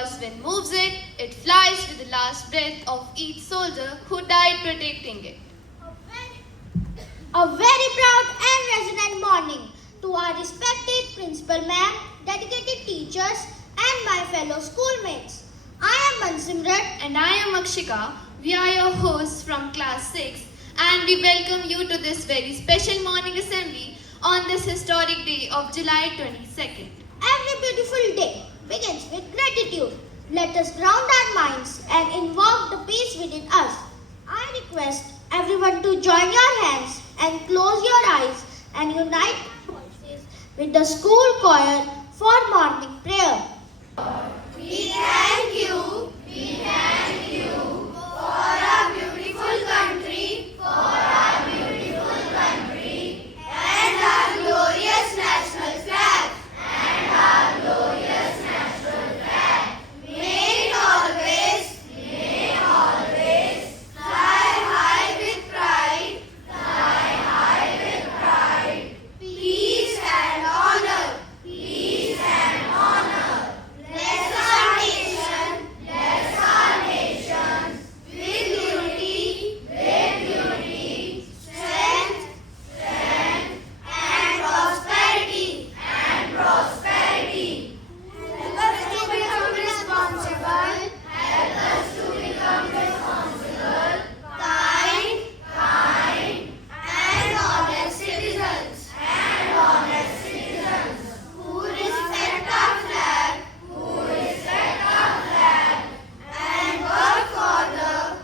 because when moves it, it flies with the last breath of each soldier who died protecting it. A very proud and resonant morning to our respected principal ma'am, dedicated teachers and my fellow schoolmates. I am Mansimrat. And I am Akshika. We are your hosts from class 6 and we welcome you to this very special morning assembly on this historic day of July 22nd. Every beautiful day begins with gratitude. Let us ground our minds and invoke the peace within us. I request everyone to join your hands and close your eyes and unite voices with the school choir for morning prayer. We thank you for our beautiful country, and our glorious national flag, May it always fly high with pride, peace and honor. Bless our nation with unity, strength, and prosperity. Help us to become responsible, kind, and honest citizens, who respect our flag, and work for the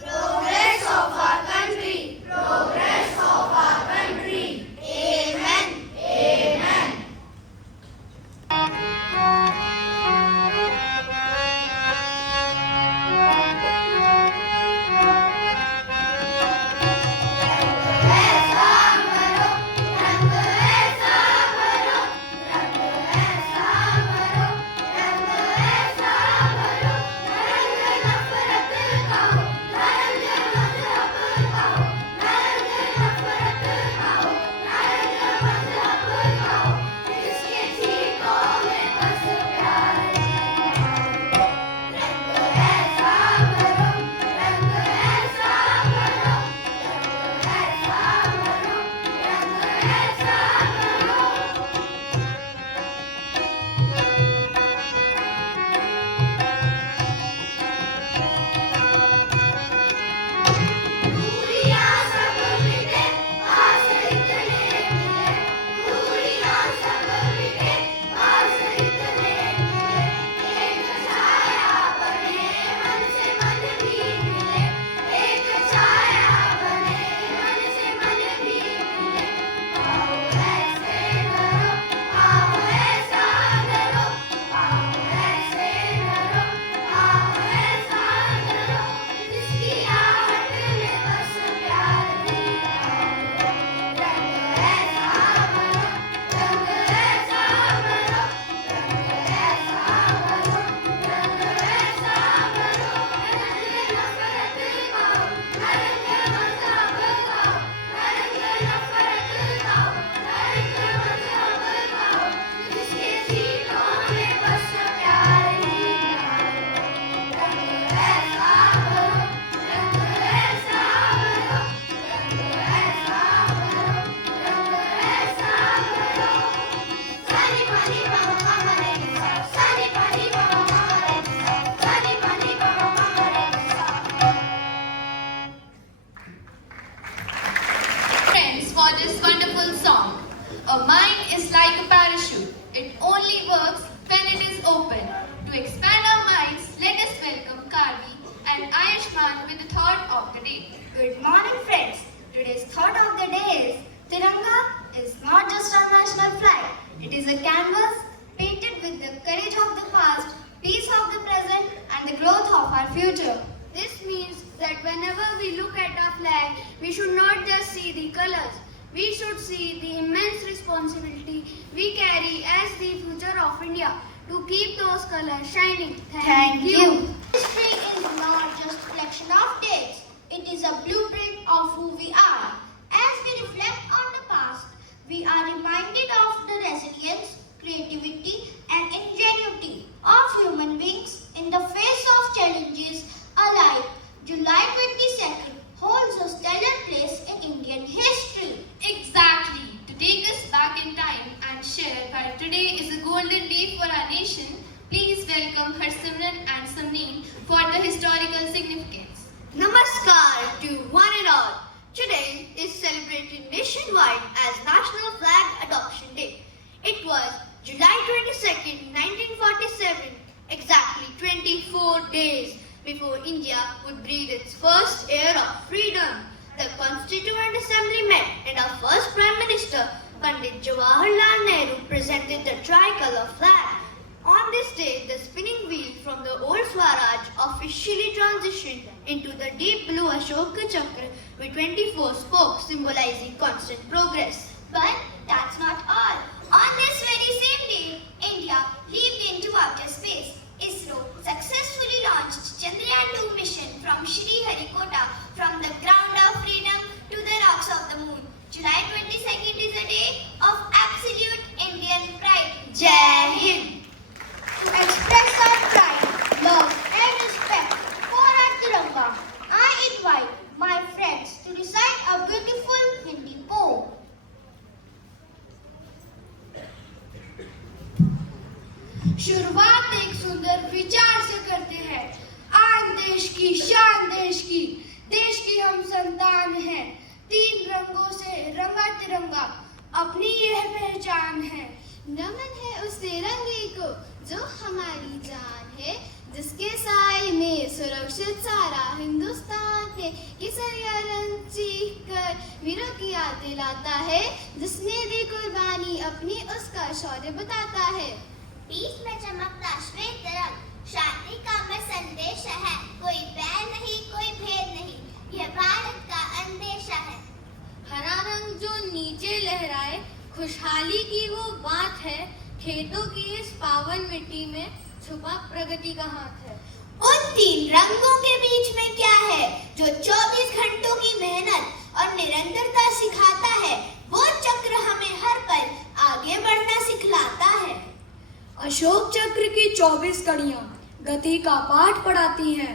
progress of our country. Amen. Friends, for this wonderful song. A mind is like a parachute. It only works when it is open. To expand our minds, let us welcome Karvi and Ayushman with the thought of the day. Good morning, friends. Today's thought of the day is Tiranga is not just our national flag. It is a canvas painted with the courage of the past, peace of the present, and the growth of our future. This means that whenever we look at our flag, we should not just see the colors. We should see the immense responsibility we carry as the future of India to keep those colors shining. Thank you. History is not just a collection of dates. It is a blueprint of who we are. As we reflect on the past, we are reminded of the resilience, creativity, and ingenuity Namaskar to one and all. Today is celebrated nationwide as National Flag Adoption Day. It was July 22nd, 1947, exactly 24 days before India would breathe its first air of freedom. The Constituent Assembly met and our first Prime Minister, Pandit Jawaharlal Nehru, presented the tricolour flag. On this day, the spinning wheel from the old Swaraj officially transitioned into the deep blue Ashoka Chakra with 24 spokes symbolizing constant progress. But that's not all. On this very same day, India leaped into outer space. ISRO successfully launched Chandrayaan-2 mission from Sriharikota, from the ground of freedom to the rocks of the moon. July 22nd is a day of absolute Indian pride. Jai Hind! To express our pride, love and respect for our Tiranga, I invite my friends to recite a beautiful Hindi poem. शुरुआत एक सुंदर विचार से करते हैं। आन देश की, शान देश की हम संतान हैं। 3 रंगों से रंगा तिरंगा, अपनी यह पहचान है। नमन है उस तिरंगे को जो हमारी जान है, जिसके साए में सुरक्षित सारा हिंदुस्तान है। केसरिया रंग चीख कर वीरों की याद दिलाता है, जिसने दी कुर्बानी अपनी उसका शौर्य बताता है। बीच में चमकता श्वेत रंग शांति का में संदेश है। कोई बैर नहीं, कोई भेद नहीं, यह भारत का अंदेशा है। हरा रंग जो नीचे लहराए, खुशहाली की वो बात है। खेतों की इस पावन मिट्टी में छुपा प्रगति का हाथ है। उन 3 रंगों के बीच में क्या है, जो 24 घंटों की मेहनत और निरंतरता सिखाता है। वो चक्र हमें हर पल आगे बढ़ना सिखलाता है। अशोक चक्र की 24 कड़ियां गति का पाठ पढ़ाती हैं।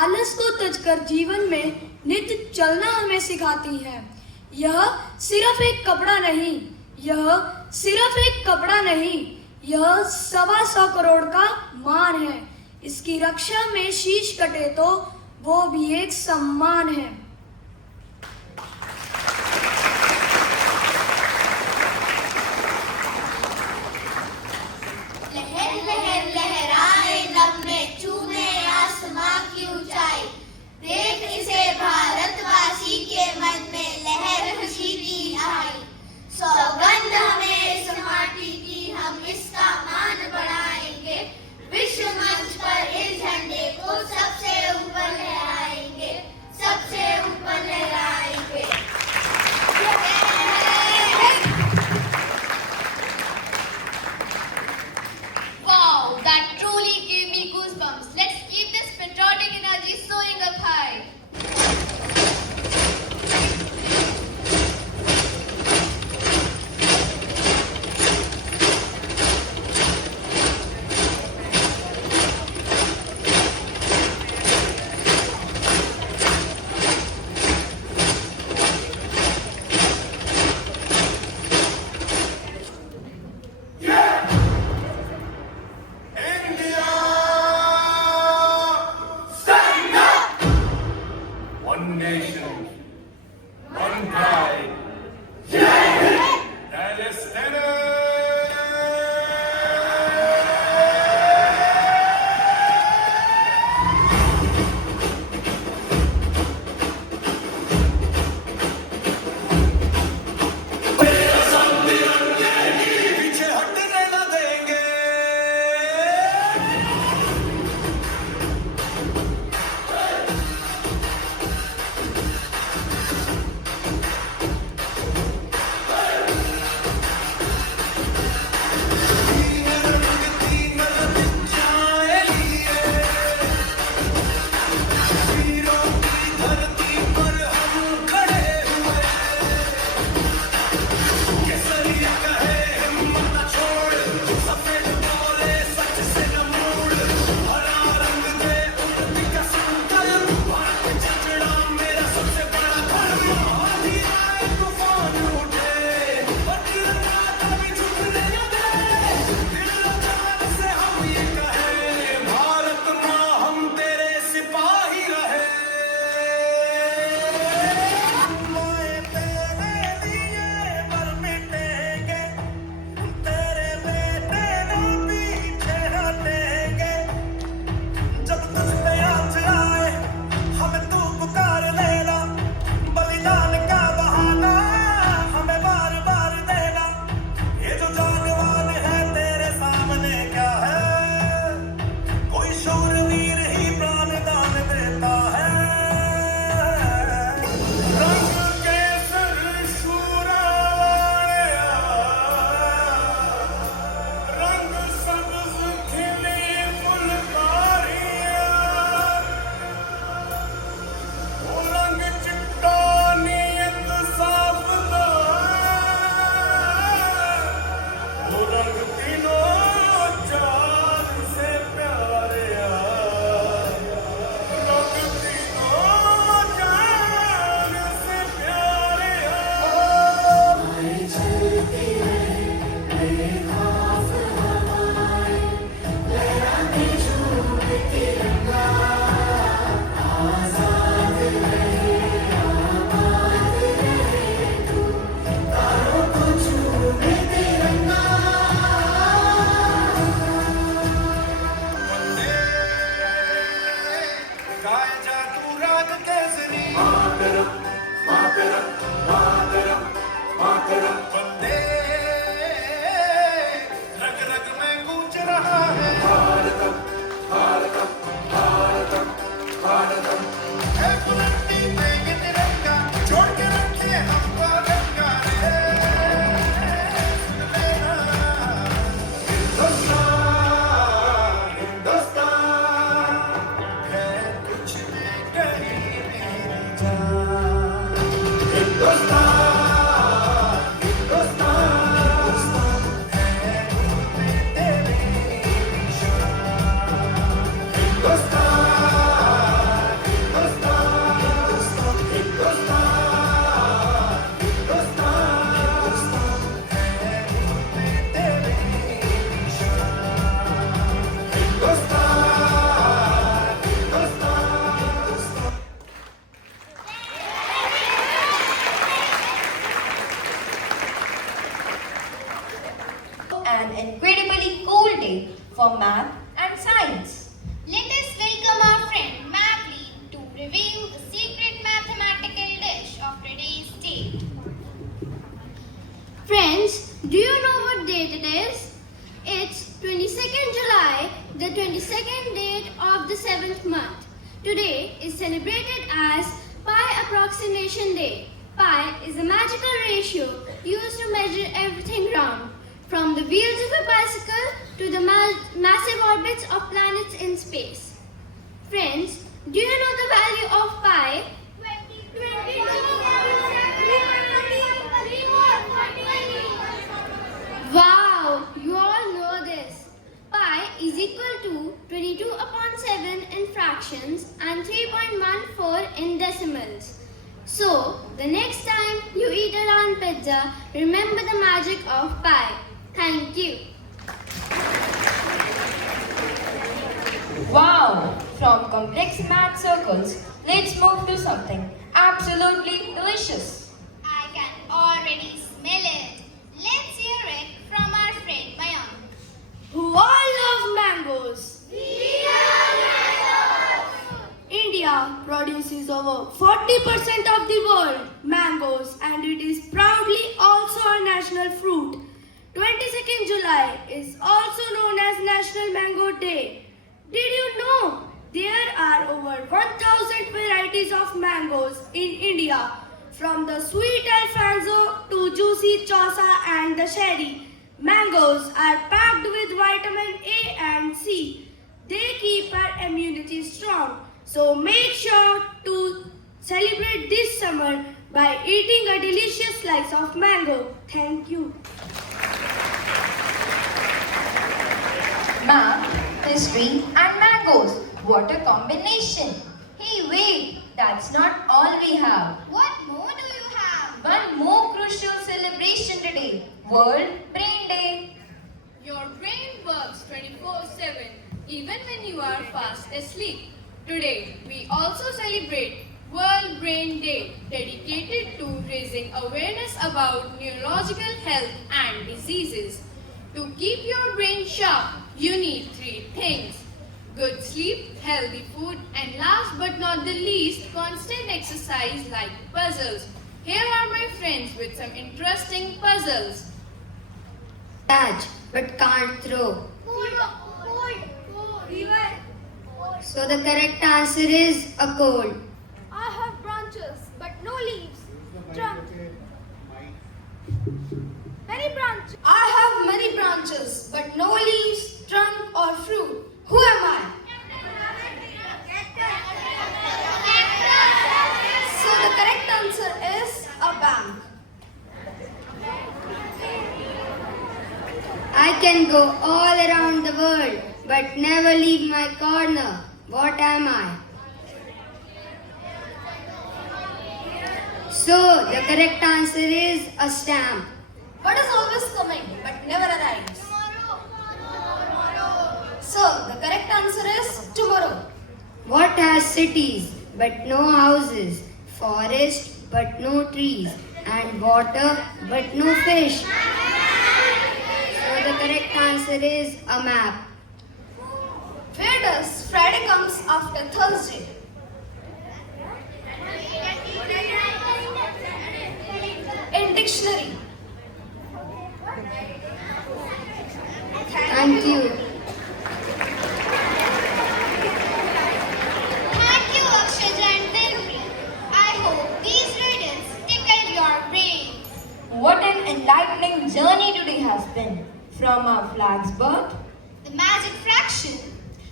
आलस को तजकर जीवन में नित्य चलना हमें सिखाती हैं। यह सिर्फ एक कपड़ा नहीं, यह 125 करोड़ का मान है। इसकी रक्षा में शीश कटे तो वो भी एक सम्मान है। लहर लहर लहराए लब में, चूमे आसमां की ऊंचाई। देख इसे भारतवासी के मन में लहर खुशी की आई। सौगंध हमें इस माटी की, हम इसका मान बढ़ाएंगे। विश्व मंच पर इस झंडे को सबसे ऊपर लहराएंगे, सबसे ऊपर लहराएंगे। Wow, that truly gave me goosebumps. Let's keep this patriotic energy soaring up high. One nation, one pride. Palestine! पीछे हटने न देंगे। वंदे रग रग में गूंज रहा है है बुलंदी पे ये तिरंगा छोड़ के रखे हमको गंगा रे सुन लेना हिंदुस्तान हिंदुस्तान है कुछ में कहीं मेरी जान हिंदुस्तान हिंदुस्तान है उनमें तेरी निशान हिंदुस्तान हिंदुस्तान हिंदुस्तान हिंदुस्तान है उनमें तेरी निशान Hindustan Hindustan An incredibly cool day for math and science. Let us welcome our friend Mavli to reveal the secret mathematical dish of today's day. Friends, do you know what date it is? It's 22nd July, the 22nd date of the 7th month. Today is celebrated as Pi Approximation Day. Pi is a magical ratio used to measure everything round, from the wheels of a bicycle to the massive orbits of planets in space. Friends, do you know the value of pi? 22. Wow, you all know this. Pi is equal to 22 upon 7 in fractions and 3.14 in decimals. So, the next time you eat a round pizza, remember the magic of pi. Thank you. Wow! From complex math circles, let's move to something absolutely delicious. I can already smell it. Let's hear it from our friend Mayank. Who all love mangoes. India produces over 40% of the world mangoes, and it is proudly also a national fruit. 22nd July is also known as National Mango Day. Did you know there are over 1,000 varieties of mangoes in India, from the sweet Alfonso to juicy Chosa and the Sherry? Mangoes are packed with vitamin A and C. They keep our immunity strong. So make sure to celebrate this summer by eating a delicious slice of mango. Thank you. Math, history, and mangoes. What a combination! Hey, wait, that's not all we have. What more do you have? One more crucial celebration today, World Brain Day. Your brain works 24/7, even when you are fast asleep. Today, we also celebrate World Brain Day, dedicated to raising awareness about neurological health and diseases. To keep your brain sharp, you need 3 things: good sleep, healthy food, and last but not the least, constant exercise like puzzles. Here are my friends with some interesting puzzles. Catch but can't throw. So the correct answer is a cold. I have branches but no leaves. Trunk. Many branches. I have many branches, but no leaves, trunk, or fruit. Who am I? So the correct answer is a bank. I can go all around the world but never leave my corner. What am I? So the correct answer is a stamp. What is always coming but never arrives? So the correct answer is tomorrow. What has cities but no houses, forest but no trees, and water but no fish? So the correct answer is a map. Where does Friday comes after Thursday? In dictionary. Thank you. Thank you, Akshaja and Dilpreet. I hope these riddles tickled your brains. What an enlightening journey today has been. From our flag's birth, The magic fraction,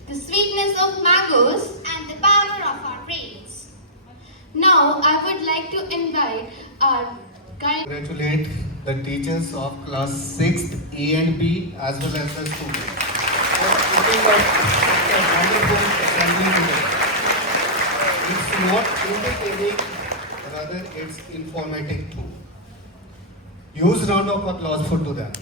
the sweetness of mangoes, and the power of our brains. Now, I would like to invite our guide. Congratulate the teachers of class 6th A and B as well as the students for putting up such a wonderful assembly today. It's not entertaining, rather it's informative too. Huge round of applause for to them.